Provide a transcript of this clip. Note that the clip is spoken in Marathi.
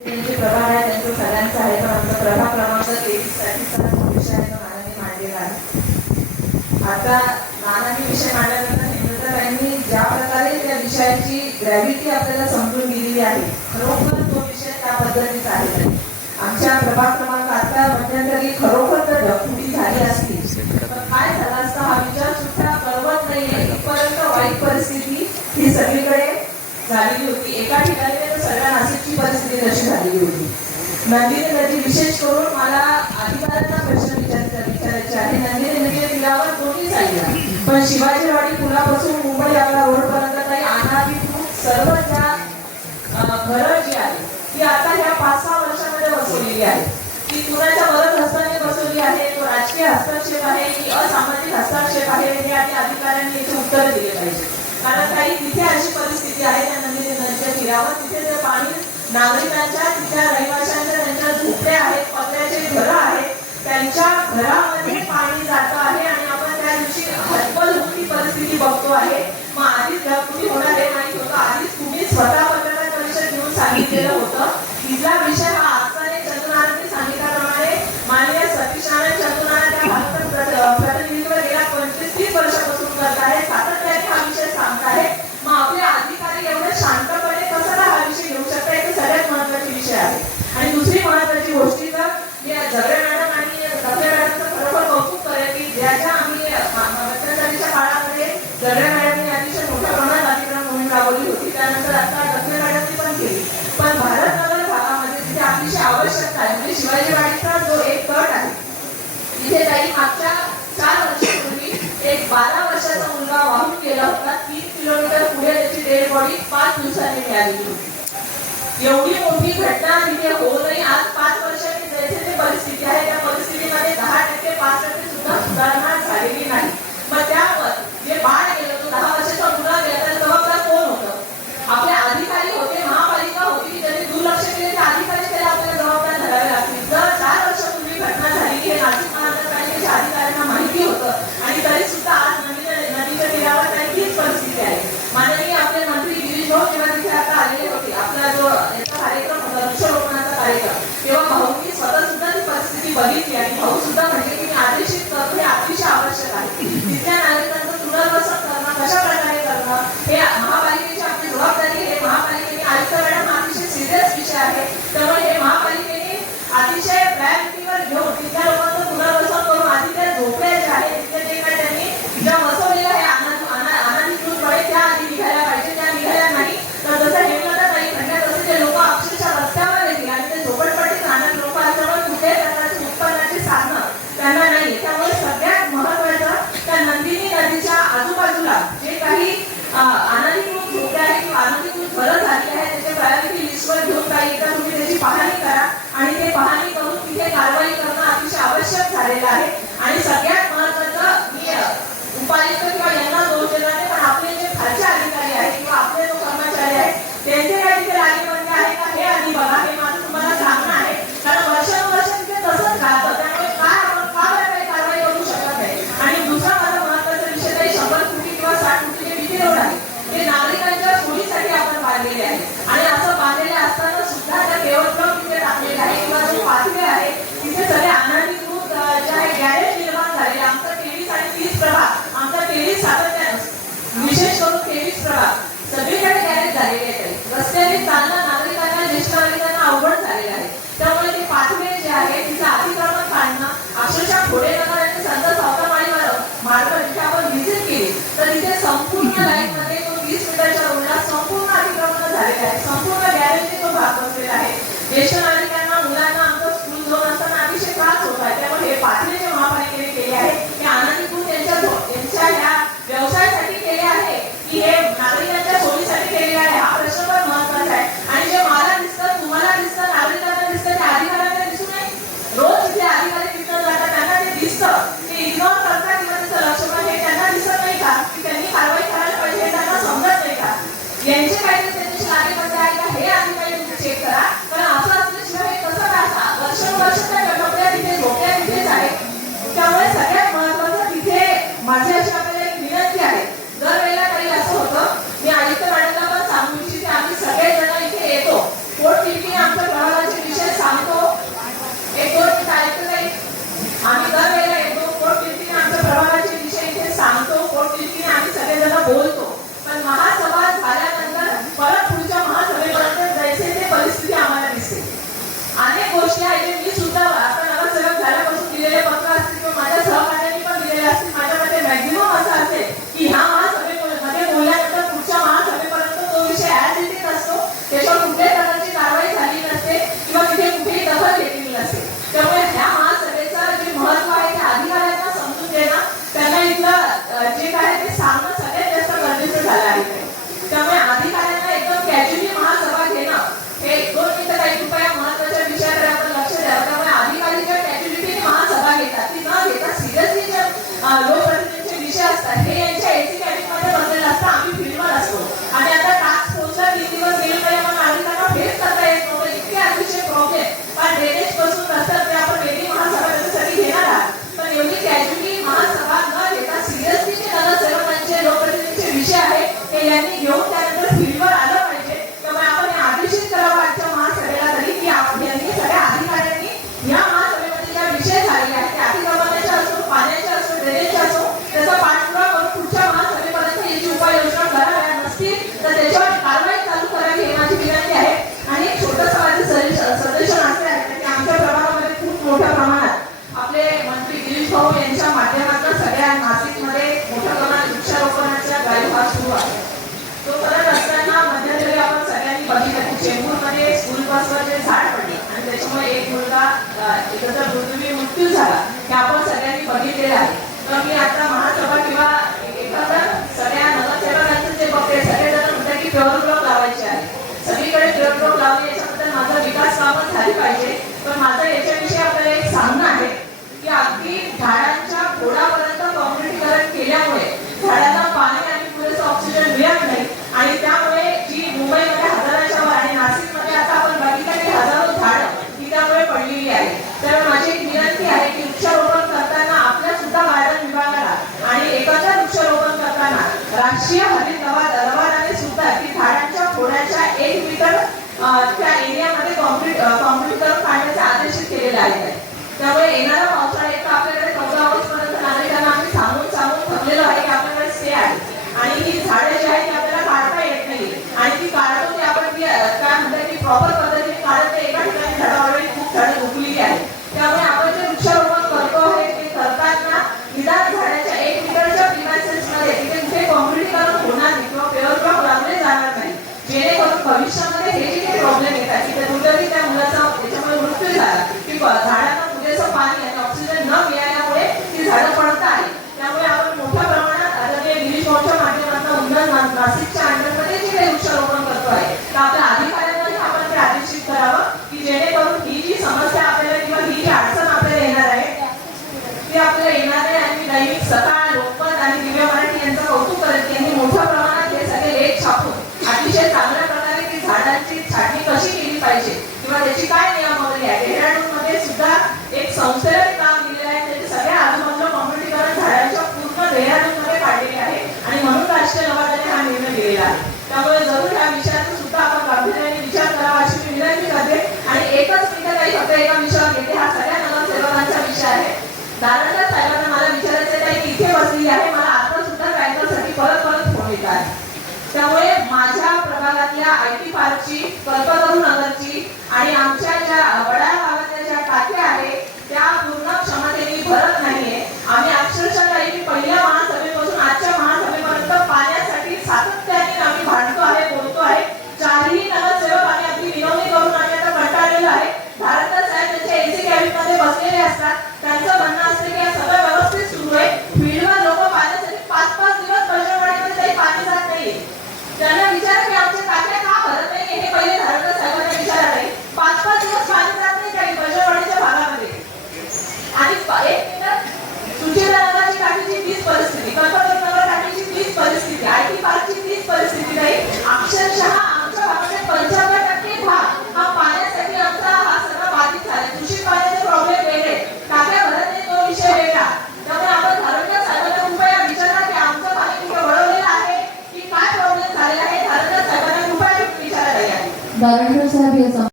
प्रभाग आहे त्यांचं सगळ्यांचं आहे, पण आमचा प्रभाग क्रमांक 23 साठीचा विषय नानांनी मांडलेला आहे. आता नानांनी विषय मांडल्यानंतर नेमकताईंनी ज्या प्रकारे त्या विषयाची ग्रॅव्हिटी आपल्याला समजून दिलेली आहे, खरोखर तो विषय त्या पद्धतीचा आहे. आमच्या प्रभाग क्रमांक आता मध्यंतरी खरोखर तर ढगफुटी झाली असती, पण काय झालं असतं हा विचार सुद्धा कळवत नाहीये. इथपर्यंत वाईट परिस्थिती ही सगळीकडे झालेली होती. एका ठिकाणी तर सगळ्या नाशिकची परिस्थिती तशी झालेली होती. नंदिनी नदी विशेष करून मला अधिकाऱ्यांना प्रश्न विचारायचे आहे. नंदिनी नदी पुलावर दोन्ही साईडला, पण शिवाजीवाडी पुलापासून मुंबई आग्रा रोडपर्यंत काही अनाधिकृत सर्व ज्या घरं जी आहेत ती आता ह्या 5-6 वर्षामध्ये बसवलेली आहे. ती कुणाच्या वरद हस्ताने बसवली आहे, तो राजकीय हस्तक्षेप आहे की असामाजिक हस्तक्षेप आहे, हे आणि अधिकाऱ्यांनी याचे उत्तर दिले पाहिजे. कारण काही तिथे अशी परिस्थिती आहे त्या नदी नदीच्या तीरावर, तिथे जे पाणी नागरिकांच्या, तिथल्या रहिवाशांच्या, त्यांच्या झोपड्या आहेत, पत्र्याचे घरं आहेत, त्यांच्या घरामध्ये पाणी जातं आहे आणि आपण त्या दिवशी हतबल परिस्थिती बघतो आहे. मग आधीच ढगफुटी होणार आहे माहिती होतं, आधीच तुम्ही स्वतः पत्रकार परिषद घेऊन सांगितलेलं होतं. तिथला विषय हा आजचा चंद्रनारायणनी सांगितल्याप्रमाणे माननीय सतीश नारायण चंद्रनारायण त्या भारत प्रतिनिधित्व गेल्या 25-30 वर्षापासून करत आहे, सातत्याने हा विषय सांगत आहे. मग आपले अधिकारी एवढे शांतपणे कसं हा विषय घेऊ शकतात, हे सगळ्यात महत्वाचे विषय आहे. आणि दुसरी महत्वाची गोष्ट तर जगरे मॅडम आणि डॉक्टर मॅडमचं खरोखर कौतुक करेल की ज्याच्या आम्ही मध्यंतरीच्या काळामध्ये जगरे मॅडमने अतिशय मोठ्या प्रमाणात अतिक्रमण मोहीम राबवली होती, त्यानंतर आता डॉक्टर मॅडमनी पण केली. पण भारतनगर भागामध्ये जिथे अतिशय आवश्यकता आहे, म्हणजे शिवाजीवाडीचा जो एक तट आहे तिथे काही मागच्या 4 वर्षापूर्वी एक 12 वर्षाचा मुलगा वाहून गेला होता. 3 किलोमीटर पुढे त्याची डेड बॉडी 5 दिवसांनी मिळालेली होती. एवढी मोठी घटना तिथे होऊ नये. आज 5 वर्षांनी जैसे परिस्थिती आहे त्या परिस्थितीमध्ये 10% 5% सुद्धा सुधारणा झालेली नाही. मग त्यावर जे बाळ गेलं, तो 10 वर्षाचा मुलगा गेला, तर जबाबदार कोण होतं? आपले अधिकारी होते, महापालिका होती की ज्यांनी दुर्लक्ष केले, त्या अधिकारी त्याला आपल्याला जबाबदार धरावे लागतील. जर 4 वर्षापूर्वी घटना झाली हे नाशिक महानगरपालिकेच्या अधिकाऱ्यांना माहिती होतं आणि तरी सुद्धा आज नदीच्या तीरावर काही हीच परिस्थिती आहे. माननीय आपले मंत्री गिरीश भाऊ जेव्हा तिथे आता आलेले होते, आपला जो याचा कार्यक्रम होता वृक्षारोपणाचा कार्यक्रम, तेव्हा भाऊंनी स्वतः सुद्धा ती परिस्थिती बघितली आणि भाऊ सुद्धा म्हणजे की मी आदेशित करतो, हे अतिशय आवश्यक आहे. तिथल्या नागरिकांचं पुनर्वसन करणं, कशा प्रकारे करणं, हे महापालिकेची आपली जबाबदारी आहे. महापालिकेने आयुक्त मॅडम हा अतिशय सिरियस विषय आहे, त्यामुळे हे महापालिकेने अतिशय प्रायोरिटीवर घेऊन तिथल्या लोकांचं पुनर्वसन करून आधी त्या झोपड्या ज्या आहेत तिथे जे काही त्यांनी ज्या बसवलेल्या आहे अनाधिकृतपणे त्या आधी निघायला पाहिजे. त्या निघाल्या नाही तर जसं हेमलताताई खंड्यात असे जे लोक अक्षरशः रस्त्यावर येतील आणि ते झोपडपट्टीत राहणार लोक असल्यामुळे कुठल्याही प्रकारची उत्पन्नाची साधनं त्यांना नाही. त्यामुळे सगळ्यात महत्वाचं त्या नंदिनी नदीच्या आजूबाजूला जे काही अनाधिकृत झोपड्या आहेत किंवा अनाधिकृत घरं झाली आहे त्याच्या प्रायोरिटी लिस्टवर घेऊन काही एकदा तुम्ही त्याची पाहणी करा आणि ते पाहणी करून तिथे कारवाई करणं अतिशय आवश्यक झालेलं आहे. आणि सगळ्यात महत्वाचं मी उपायुक्त किंवा यांना दोष देणार नाही, पण आपले जे खालचे अधिकारी आहेत किंवा आपले जो कर्मचारी आहेत त्यांचे काही तिथे लागेबंदी आहे का हे आधी बघा. हे माझं तुम्हाला सांगणं आहे, कारण वर्षानुवर्ष तिथे तसंच राहतं, त्यामुळे काय आपण का बरं काही कारवाई करू शकत नाही. आणि दुसरा माझा महत्वाचा विषय काही 100 फुटी किंवा 60 फुटी जे भीती रोड आहे ते नागरिकांच्या सोयीसाठी आपण बांधलेले आहे आणि असं बांधलेले असताना सुद्धा त्या केवळ तिथे टाकलेले आहे किंवा जो पाथवे आहे तिथे सगळे अनाधिकृत जे आहे गॅरेज निर्माण झाले. आमचा 23 आणि 30 प्रभाग, आमचा 23 सातत्यानं विशेष करून 23 प्रभाग सगळीकडे गॅरेज झालेले आहेत. रस्त्याने चालणं नागरिकांना, ज्येष्ठ नागरिकांना अवघड झालेलं आहे. त्यामुळे ते पाथवे जे आहे तिचं अतिक्रमण काढणं, अक्षरशः घोडेनगर आणि संत सावतामाळी मार्ग जिथे आपण व्हिजिट केली तर तिथे संपूर्ण लाईनमध्ये तो 20 मीटरच्या रोडला संपूर्ण अतिक्रमण झालेले आहे. संपूर्ण गॅरेजने तो भाग बसलेला आहे. ज्येष्ठ नागरिकांना, मुलांना आमचं स्कूल झोन असताना अतिशय त्रास होत आहे. त्यामुळे हे पाथवे जे महापालिकेने केले आहे हे अनाधिकृत त्यांच्या ह्या व्यवसायासाठी केले आहे की हे नागरिकांच्या सोयीसाठी केलेले आहे, हा प्रश्न पण महत्वाचा आहे. आणि जे मला दिसतं, तुम्हाला दिसतं, नागरिकांना दिसतं, ते अधिकाऱ्यांना दिसू नये. रोज तिथे अधिकारी तिथं जातात, त्यांना ते दिसतं, ते इग्नोर करतात किंवा त्याचं लक्ष पण हे त्यांना दिसत नाही का की त्यांनी कारवाई करायला पाहिजे, हे त्यांना समजत नाही का? यांचे काहीतरी त्यांची लागेबंदी आहे का हे आधी काही चेक करा. कारण असं असल्याशिवाय प्रभागाचे विषय सांगतो. एक दोन मिनिट ऐकत नाही. आम्ही दरवेळेला एक दोन पोटतिडकीने आमच्या प्रभागाचे विषय इथे सांगतो. पोटतिडकीने आम्ही सगळेजण बोलतो. पण महासभा झाल्यानंतर परत पुढच्या महासभेपर्यंत जायचे ते परिस्थिती आम्हाला दिसते. अनेक गोष्टी आहेत मी सुद्धा आता नगरसेवक झाल्यापासून दिलेले पत्र असतील किंवा माझ्या सहकार्यांनी पण दिलेले असतील. माझ्यामध्ये मॅक्झिमम असं असेल की ह्या महासभेमध्ये बोलल्यानंतर पुढच्या महासभेपर्यंत तो विषय ऍज इट इज असतो. त्याच्यावर कुठल्याही प्रकारची कारवाई झाली नसते किंवा तिथे कुठेही दखल घेतलेली नसते. त्यामुळे ह्या महासभेचं जे महत्व आहे ते अधिकाऱ्यांना समजून देणं, त्यांना इथलं जे काय ते सांगणं सगळ्यात जास्त गरजेचं झालं आहे. त्यामुळे अधिकाऱ्यांना एकदम कॅज्युअली महासभा घेणं हे 2 मिनिटं काही कृपया महत्वाच्या विषयाकडे आपण लक्ष द्यावं. त्यामुळे अधिकारी ज्या कॅज्युअलिटीने महासभा घेतात ती न घेता सिरियसली जे लोकप्रतिनिधींचे विषय असतात हे यांच्या एसी कॅबिनमध्ये बसलेलं असतं. आम्ही फील्डवर असतो आणि आता टास्क फोर्सला 3 दिवस गेले पाहिजे पण नागरिकांना फेस करता येत नव्हतं. इतके अतिशय प्रॉब्लेम पण ड्रेनेज पासून असतात ते आपण वेगळी महासभा त्याच्यासाठी घेणार आहात. पण एवढी कॅज्युअली महासभा न घेता सिरियसली जे नगरसेवकांचे लोकप्रतिनिधींचे विषय आहे हे यांनी घेऊन त्यानंतर फील्डवर आलं पाहिजे. त्यामुळे आपण हे आदेशित करावं आजच्या महासभेला तरी की यांनी सगळ्या अधिकाऱ्यांनी या महासभेमध्ये ज्या विषय झालेले आहेत ते अतिक्रमणाचे असो, पाण्याचे असो, ड्रेनेजचे असो त्याचा पाठपुरावा करून पुढच्या महासभेपर्यंत याची उपाययोजना कराव्या. नसतील तर त्याच्यावर कारवाई चालू करावी ही माझी विनंती आहे. आणि एक छोटंसं माझं सजेशन असे आहे की आमच्या प्रभागामध्ये खूप मोठ्या प्रमाणात आपले मंत्री गिरीश भाऊ यांच्या माध्यमातून सगळ्या नाशिकमध्ये मोठ्या प्रमाणात वृक्षारोपणाच्या ड्राईव्ह सुरू आहे. तो करत असताना मध्यंतरी आपण सगळ्यांनी बघितलं की चेंबूरमध्ये स्कूल बसवर जे झाड पडले आणि त्याच्यामुळे एक मुलगा त्याचा दुर्दैवी मृत्यू झाला हे आपण सगळ्यांनी बघितलेलं आहे. तर मी आता महासभा किंवा एखादा सगळ्या नगरसेवकांचं जे बघते सगळेजण म्हणतात की प्युअर ब्लॉक लावायचे आहे. सगळीकडे प्युअर ब्लॉक लावणे याच्याबद्दल माझा विकास कामं झाली पाहिजे. पण माझं याच्याविषयी आपल्याला एक सांगणं आहे की अगदी झाडांच्या खोडापर्यंत काँक्रिटीकरण केल्यामुळे झाडांना पाणी आणि पुरेसं ऑक्सिजन मिळत नाही आणि त्यामुळे जी मुंबईमध्ये हजाराच्या वर आणि नाशिकमध्ये आता आपण बघितलं की हजारो झाडं ही त्यामुळे पडलेली आहे. तर माझी एक विनंती आहे की वृक्षारोपण करताना आपल्या सुद्धा गार्डन विभागाला आणि एकत्र वृक्षारोपण करताना राष्ट्रीय हरित लवादाने सुद्धा की झाडांच्या खोडाच्या 1 मीटर त्या एरियामध्ये काँक्रीटीकरण काढण्याचे आदेशित केलेले आहेत. त्यामुळे येणारा पावसाळा एक आपल्याकडे 14 ऑगस्टपर्यंत नागरिकांना आम्ही सांगून थकलेलो आहे की आपल्याकडे स्टे आहे आणि ही झाडे जी आहेत ती आपल्याला काढता येत नाही आणि ती काढतो ती आपण काय म्हणतात की प्रॉपर पद्धतीने काढत नाही. एका ठिकाणी झाडं ऑलरेडी खूप झाडं उगलेली आहेत. त्यामुळे आपण जे वृक्षारोपण करतो आहे ते करताना निदान झाडाच्या 1 मीटरच्या प्रिमायसेसमध्ये तिथे कुठे काँक्रिटीकरण होणार नाही किंवा प्युअर ब्लॉक लावले जाणार नाही जेणेकरून भविष्यामध्ये हे जे काही प्रॉब्लेम येतात की दुर्दैवी त्या मुलाचा त्याच्यामुळे मृत्यू झाला की झाडांना पुरेसं पाणी आणि ऑक्सिजन न मिळाल्यामुळे ती झाडं पडत आहेत. त्यामुळे आपण मोठ्या प्रमाणात आता ते गिरीश भाऊच्या माध्यमातून उन्नत नाशिकच्या अंडरमध्ये जे काही वृक्षारोपण करतो आहे तर आपल्या अधिकाऱ्यांनाही आपण ते आदेशित करावं की जेणेकरून ही जी समस्या आपल्याला किंवा ही जी अडचण आपल्याला येणार आहे ती आपल्याला येणार आहे. आणि दैनिक सकाळ, लोकमत आणि दिव्य मराठी यांचं कौतुक करेल यांनी मोठ्या प्रमाणात हे सगळे लेख छापून अतिशय चांगल्या प्रकारे ती झाडांची छाटणी कशी केली पाहिजे किंवा त्याची काय नियमावली आहे. डेहराडूनमध्ये सुद्धा एक संस्थेला काम दिलेलं आहे. त्याचे सगळ्या आजूबाजूला काँक्रिटीकरण झाडांच्या पूर्ण डेहराडूनमध्ये काढलेले आहे आणि म्हणून राष्ट्रीय लवादाने हा निर्णय दिलेला आहे. त्यामुळे जरूर या विषयाचा सुद्धा आपण गांभीर्याने विचार करावा अशी मी विनंती करते. आणि एकच मिनिट काही फक्त एका विषयावर घेते. हा सगळ्या नगरसेवकांचा विषय आहे. दाराच्या साहेबांना मला विचारायचं काही की इथे बसलेली आहे मला आता सुद्धा ट्रॅक्टरसाठी परत फोन येत आहे. त्यामुळे माझ्या प्रभागातल्या IT पार्कची, कल्पतरू नगरची आणि